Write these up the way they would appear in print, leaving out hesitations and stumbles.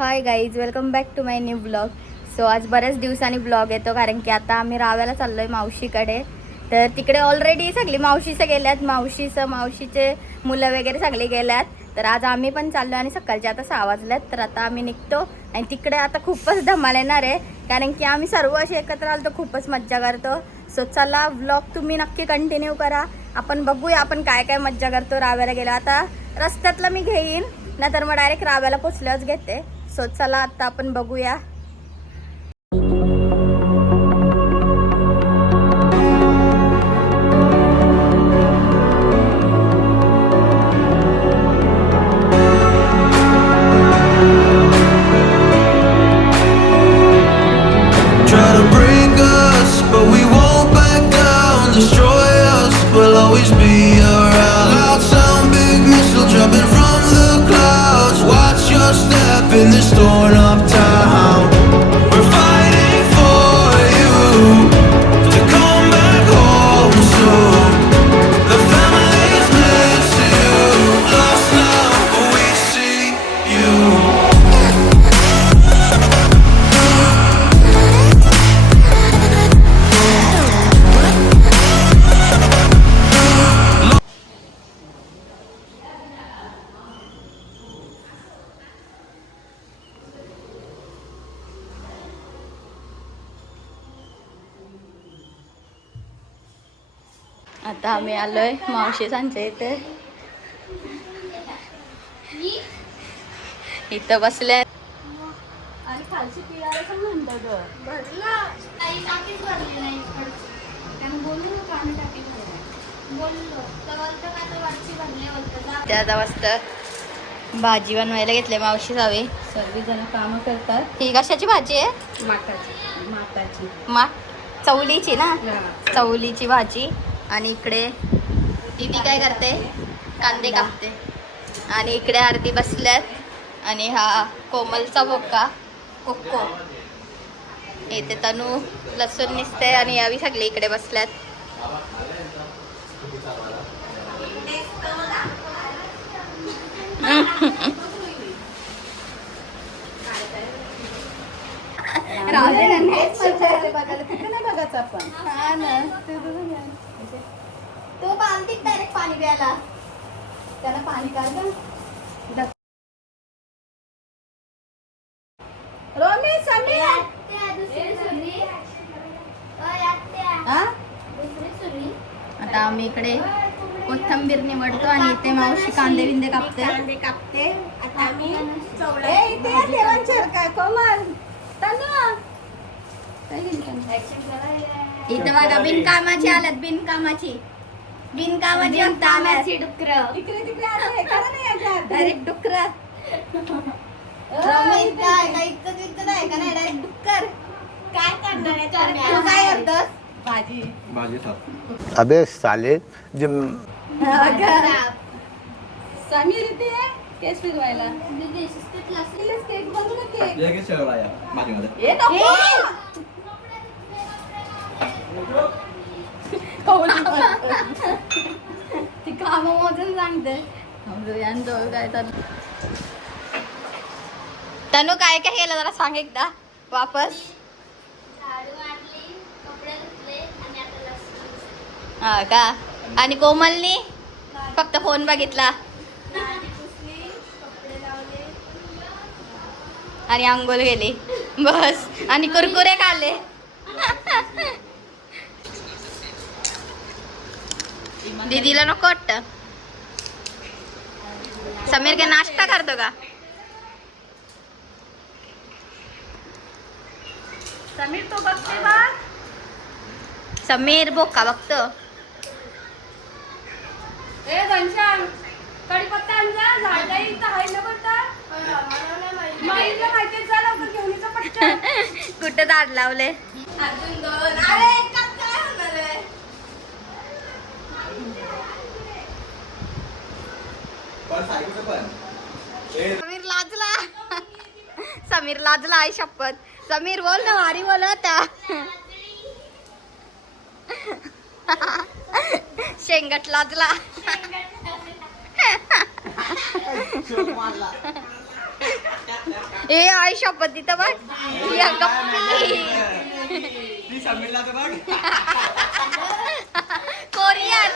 High guys, welcome back to my new blog. So आज बऱ्याच दिवसांनी ब्लॉग येतो कारण की आता आम्ही राव्याला चाललो आहे मावशीकडे. तर तिकडे ऑलरेडी सगळी मावशीचं गेल्यात, मावशीचे मुलं वगैरे सगळे गेल्यात. तर आज आम्ही पण चाललो आणि सकाळचे आता 6 वाजल्यात. तर आता आम्ही निघतो आणि तिकडे आता खूपच धमाल येणार आहे कारण की आम्ही सर्व असे एकत्र आलो तर खूपच मज्जा करतो. सो चला, ब्लॉग तुम्ही नक्की कंटिन्यू करा. आपण बघूया आपण काय काय मज्जा करतो राव्याला गेलो. आता रस्त्यातलं मी घेईन, नाहीतर मग डायरेक्ट राव्याला पोचल्याच घेते. सो चला आता आपण बघूया. Try to bring us, but we won't back down. Destroy us, we'll always be around. Loud sound, big missile dropping from the clouds. Watch your step in this torn up town. We're fighting for you to come back home soon. The family's miss you. Lost now, but we see you. आता आम्ही आलोय मावशी सांगते इथं बसल्या आणि खालची पिळायला पण म्हणतो ग भरला काही टाकीच भरली नाही. त्यानं बोललो ना पाणी टाकी बोललो तर वरची भरले. त्या आता मस्त भाजी बनवायला घेतले मावशी जावे. सर्वजण कामं करतात. ही कशाची भाजी आहे? चवलीची ना, चवलीची भाजी. आणि इकडे दीदी काय करते? कांदे कापते. आणि इकडे आरती बसल्यात आणि हा कोमलचा बोका कोको. इथे तनू लसूण निसते आणि यावी सगळे इकडे बसल्यात. तो बांधते डायरेक्ट पाणी प्यायला. त्याला पाणी काढ. आता आम्ही इकडे कोथिंबीर निवडतो आणि इथे मावशी कांदे बिंदे कापते. आता आम्ही इथं बघा बिनकामाची आल्यात. बिनकामाची डुकर डायरेक्ट डुकर. डुक्कर काय करणार? काय करतोस? भाजी अबे साले जब समीर इथे केस फिरवायला. केक बनवू ना केक. ये नको. ती काम मोजून सांगते. काय तनू काय काय केलं जरा सांग एकदा वापस. हा का? आणि कोमलनी फक्त फोन बघितला आणि अंघोळ गेली बस. आणि कुरकुरे खाल्ले. दीदीला नको वाटतं. समीर काय नाश्ता करतो का? समीर तो बघते बा. समीर बोका बघतो. घनश्याम कढीपत्ता आणजा. झाडला इथं आहे ना पत्ता. माईला माहिती जा लवकर घेऊन येतो पटकन. कुठे झाड लावले? अजून 2. अरे एकात काय होणार आहे? समीर लाजला आई शपथ. समीर बोल ना, भारी बोल होता. शेंगट लाजला. ए आई शपथ तिथं बघ या गप्पी कोरियन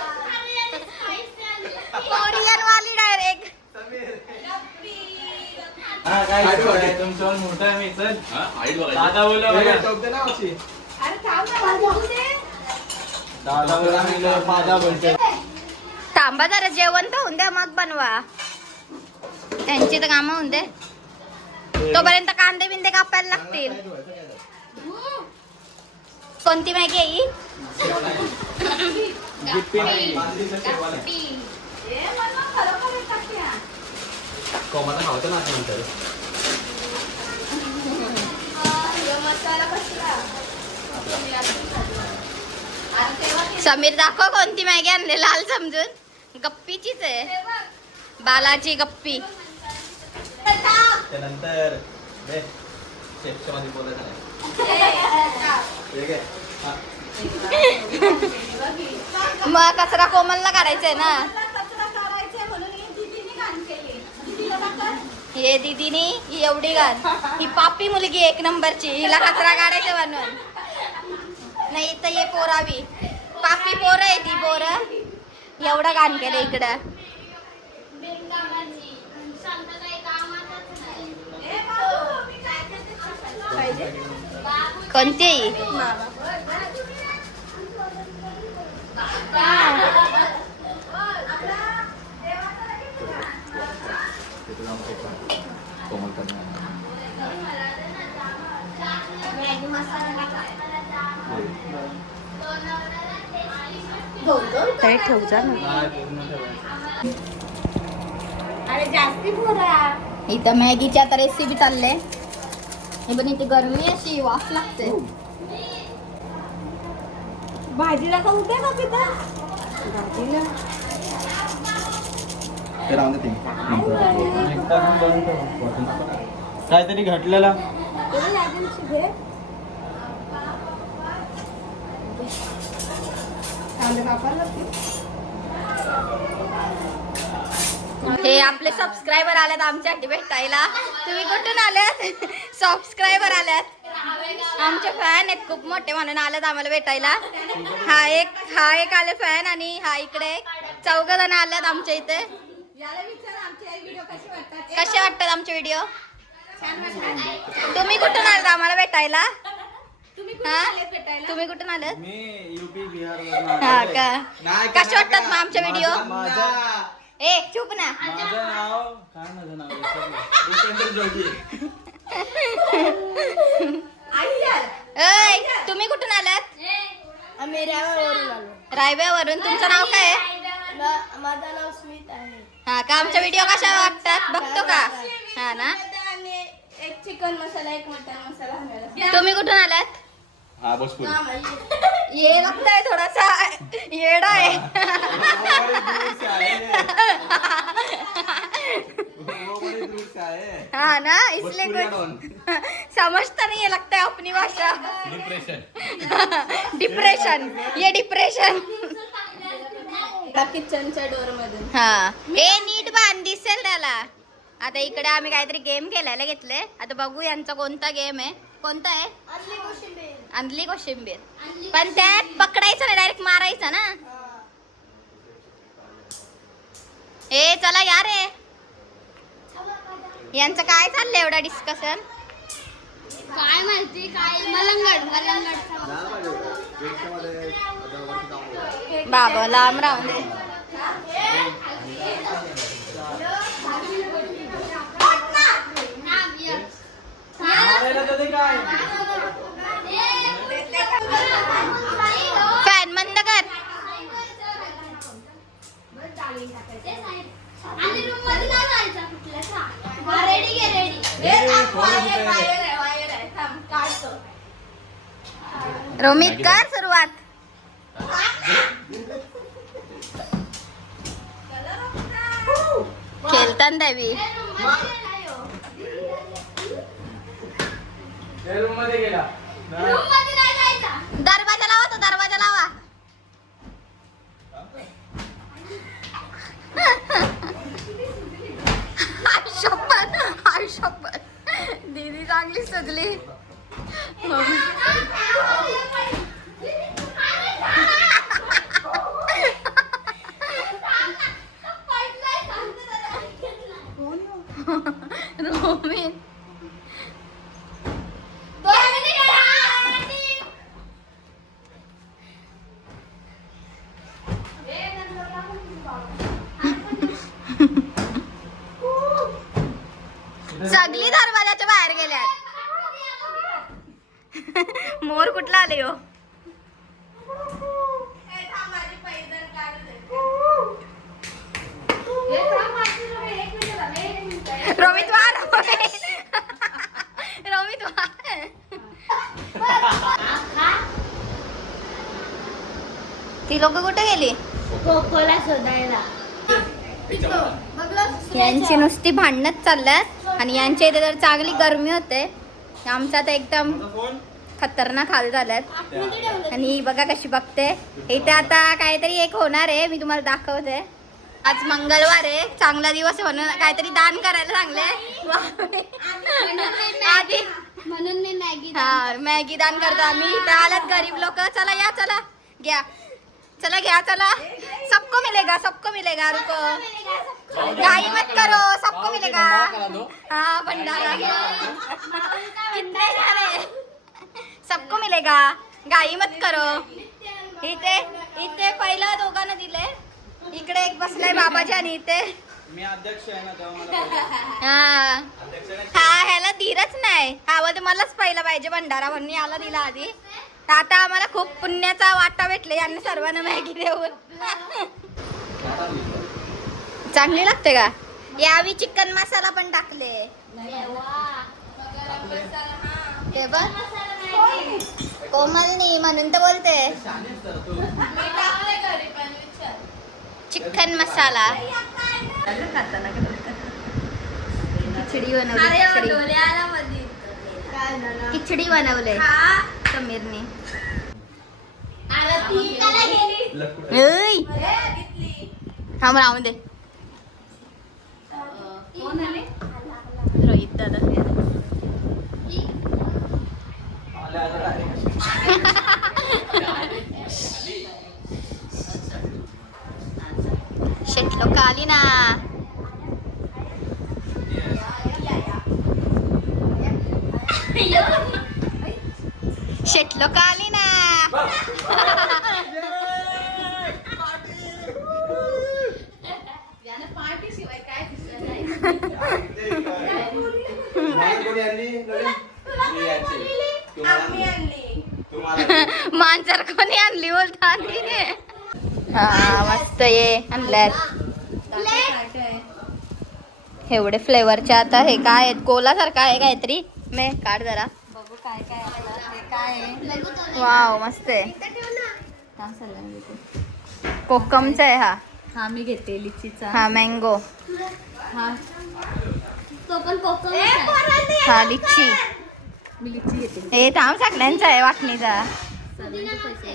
कोरियन वाली डायरेक्ट तुमचं मोठा आहे मी चल दादा बोला दादा बोला माझा बोलते थांबा जरा जेवण तर होऊन द्या मग बनवा त्यांची तर कामं होऊन दे तोपर्यंत कांदे बिंदे कापायला लागतील कोणती मॅगी आहे ही? समीर दाखव कोणती मॅगी आणली लाल समजून गप्पीचीच आहे बालाची गप्पी त्यानंतर मग कचरा कोमलला काढायचंय ना हे दीदीनी ही एवढी घाण ही पापी मुलगी एक नंबरची हिला कचरा काढायचा म्हणून नाही तर ये पोरावी पापी पोर आहे ती पोर एवढं घाण केलं इकडं कोणती काय ठेवजा ना इथं मॅगीची आता रेसिपी चालले हे पण इथे गरमी अशी वाफ लागते भाजीला का होते का पिता भाजीला काहीतरी घटलेला हे आपले सबस्क्रायबर आल्यात आमच्यासाठी भेटायला तुम्ही कुठून आल्यात सबस्क्रायबर आल्यात आमचे फॅन आहेत खूप मोठे म्हणून आल्यात आम्हाला भेटायला हा एक आले फॅन आणि हा इकडे 4 जण आल्यात आमच्या इथे कसे वाटतात आमचे व्हिडिओ तुम्ही कुठून आलात आम्हाला भेटायला हा तुम्ही कुठून आलात मी यूपी बिहार हा का कसे वाटतात मग आमचे व्हिडिओ ए चुप ना माझं नाव काय माझं नाव उपेंद्र जोगी ऐ तुम्ही कुठून आलात आम्ही रायवरून आलो. रायव्यावरून तुमचं नाव काय आहे माझं नाव स्मित आहे. हा का आमच्या व्हिडिओ कशा वाटतात बघतो का हा ना आम्ही एक चिकन मसाला एक मटन मसाला आणायला. तुम्ही कुठून आलात हा बस पुढे ये लगता है थोडासा येडा आहे हाँ ना इसलिए कुछ समझता नहीं है लगता है अपनी भाषा डिप्रेशन ये डिप्रेशन किचनच्या डोर मधून हा ए नीट बांध दिसेल त्याला आता इकडे आम्ही काहीतरी गेम खेळायला घेतले आता बघू यांचा कोणता गेम आहे कोणता आहे अंधली कोशिंबीर पण त्यात पकडायचं ना डायरेक्ट मारायचं ना ए चला या रे यांचं काय चाललंय एवढा डिस्कशन काय माहिती काय मलंगड बाबा लांब राहून दे फॅन बंद कर रोमित कर सुरुवात खेळताना द्यावी मध्ये गेला दरवाजा लावा तो दरवाजा लावा आई शपथ चांगली सजली. रोमिन सगळी दरवाजाच्या बाहेर गेल्यात. मोर कुठला आले हो? रोमित वा रोमित वा. ती लोक कुठे गेली? कोकोला शोधायला. यांची नुसती भांडणच चालल्यात आणि यांच्या इथे तर चांगली गरमी होते. आमचा तर एकदम खतरनाक हाल झाल्यात. आणि ही बघा कशी बघते. इथे आता काहीतरी एक होणार आहे, मी तुम्हाला दाखवते. आज मंगळवार आहे, चांगला दिवस आहे म्हणून काहीतरी दान करायला सांगले. आधी म्हणून मी मॅगी हा मॅगी दान करतो आम्ही. इथे आलात गरीब लोक. चला या, चला घ्या, चला घ्या, चला. सबको मिलेगा, सबको मिलेगा. रुको, गाई मत करो, सबको मिलेगा. हाँ भंडारा कितने सारे, सबको मिलेगा. गाई मत करो. इथे इथे पहिला दोघांना दिले. इकडे एक बसलाय बाबाजी आणि इथे मी अध्यक्ष आहे ना तेव्हा मला हा ह्याला धीरच नाही. हा ते मलाच पहिला पाहिजे भंडारा म्हणून याला दिला आधी. आता आम्हाला खूप पुण्याचा वाटा भेटले यांनी सर्वांना मॅगी देऊन. चांगली लागते का? यावी चिकन मसाला पण टाकले. ते बघ कोमल नाही म्हणून तर बोलते. चिकन मसाला खिचडी बनवली. खिचडी बनवले समीरने. थांब राहून दे. रोहित दादा शेट लोक आली ना. शेट लोक आली ना. मांजर कोणी आणली बोलता. हा मस्त ये आणल्यात. एवढे फ्लेवरचे. आता हे काय आहेत? कोला सारखं आहे काहीतरी. मे काढ जरा. वाव मस्त आहे. कोकमचा आहे हा. हा मी घेते लिचीचा. हा मँगो. हा तो पण कोकम. हा लिची. मी लिची घेते. हे थांब सगळ्यांचा आहे वाटणीचा.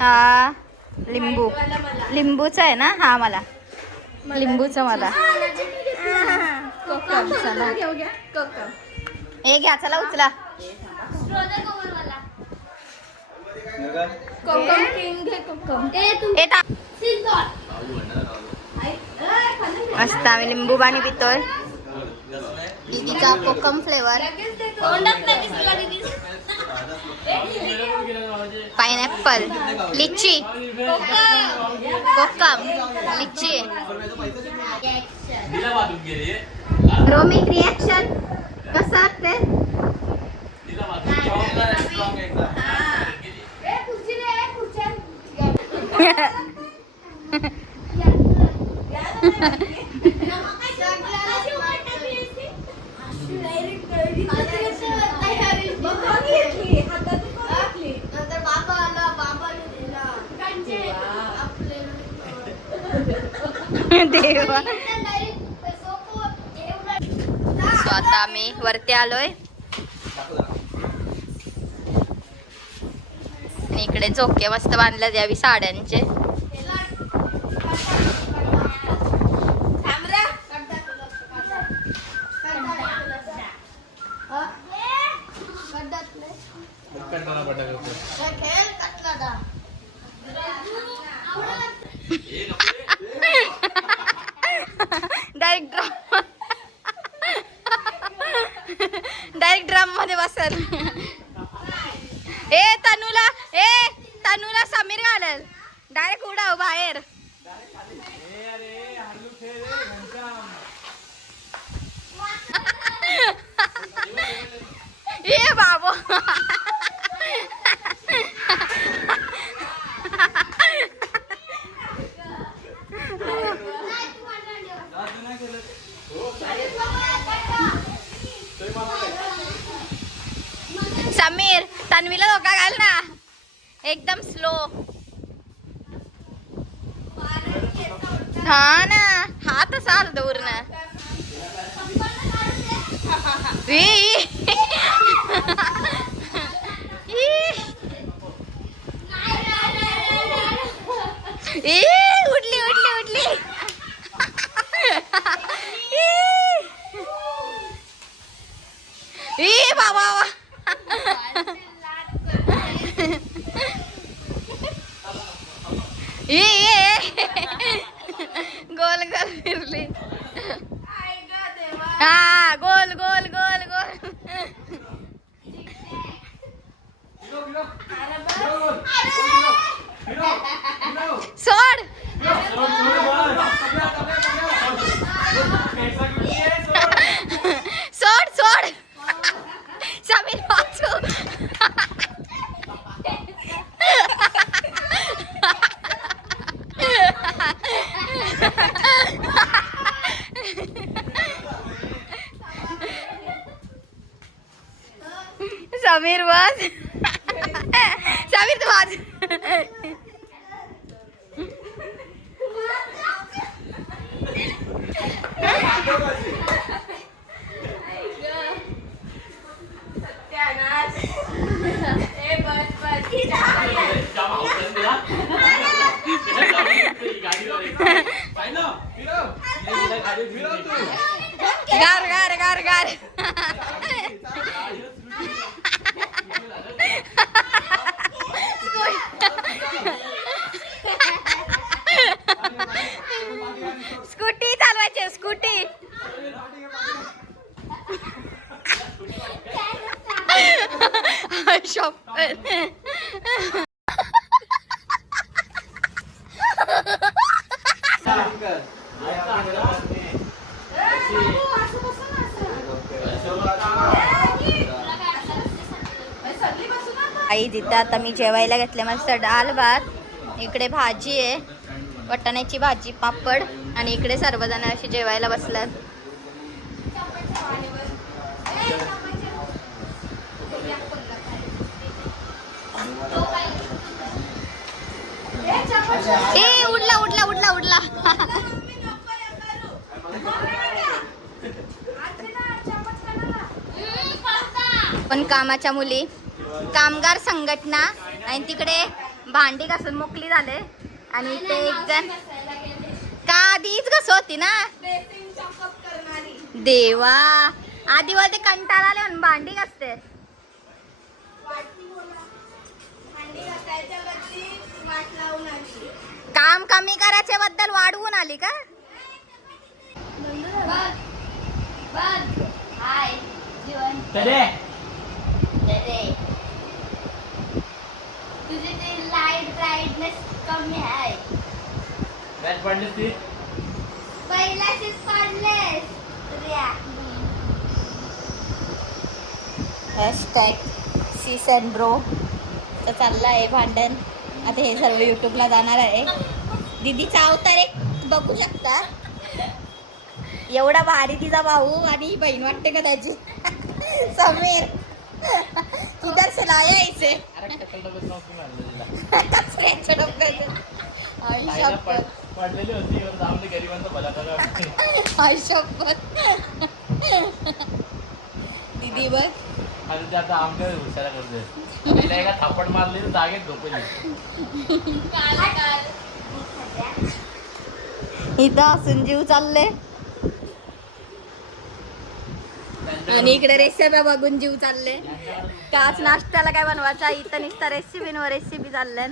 हा लिंबू. लिंबूचा आहे ना हा. मला लिंबूचा मला. कोकम चला घेऊ घ्या. कोकम हे घ्या चला उचला. कोकम किंग घे. कोकम हे मस्त आम्ही लिंबू पाणी पितोय. दीदीचा कोकम फ्लेवर. पाइनएप्पल. लिची. कोकम लिची. रोमित रिएक्शन कसं लागते? देवा. सो आता आम्ही वरती आलोय. इकडे झोके मस्त बांधले द्यावी साड्यांचे. डायरेक्ट ड्रम मध्ये बसल. तनूला समीर घालेल. डायरेक्ट उडाव बाहेर. ये बाबो. समीर तन्वीला धोका घाल ना. एकदम स्लो. हा ना हात साल दूर ना. उठली उठली उठली. बाबा गोल गोल फिरली. हा गोल गोल गोल गोल. सोड सोड सोड. समीर वाचू. समीर बस. समीर तू वाच. गार गार गार गार. स्कूटी चालवायची. स्कूटी आई जिथं आता मी जेवायला घेतले मस्त डाल भात. इकडे भाजी आहे वाटाण्याची भाजी पापड आणि इकडे सर्वजण अशी जेवायला बसलात. ए उडला उडला उडला उडला. पण कामाच्या मुली कामगार संघटना आणि तिकडे भांडी घासून मोकली झाले आणि ते एक जण का आधीच घस होती ना. देवा आधी वर ते कंटाळा आले म्हणून भांडी घासते. काम कमी करायच्या बद्दल वाढवून आली का. तुझी ते लाईट ब्राईटनेस कमी आहे. पहिल्याशीच पडलेस. हॅशटॅग सीसन ब्रो तर चाललं आहे भांडण. आता हे सर्व यूट्यूबला जाणार आहे. दीदीचा अवतार एक बघू शकता. एवढा भारी तिचा भाऊ आणि ही बहीण वाटते का त्याची. समीर किधर से लाया इसे. कचऱ्याच्या डब्यात. दीदी बघ थापड मारली तर जागेत झोपली. इथं असून जीव चालले आणि इकडे रेसिपी बघून जीव चालले. काच नाश्त्याला काय बनवायचा इथं नुसतं रेसिपी चालल्या.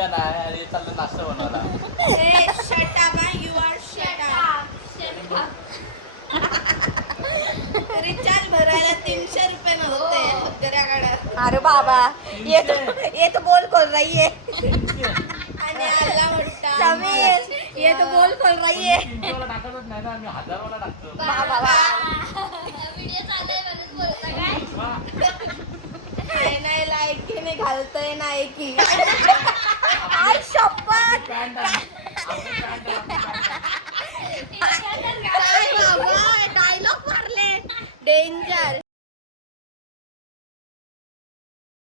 रुपया नाही आणि चाललं नाश्ता बनवायला. रिचार्ज भरायला 300 रुपये नव्हते हत्याऱ्याकडे. अरे बाबा ये तो बोल खोल रही है. आणि आला मोठा समीर ये तो बोल खोल रही है. 300 वाला टाकतच नाही ना आम्ही 1000 वाला टाकतो. काय नाही लायकीने घालतोय नाही की आई शपथ. पॅन्ट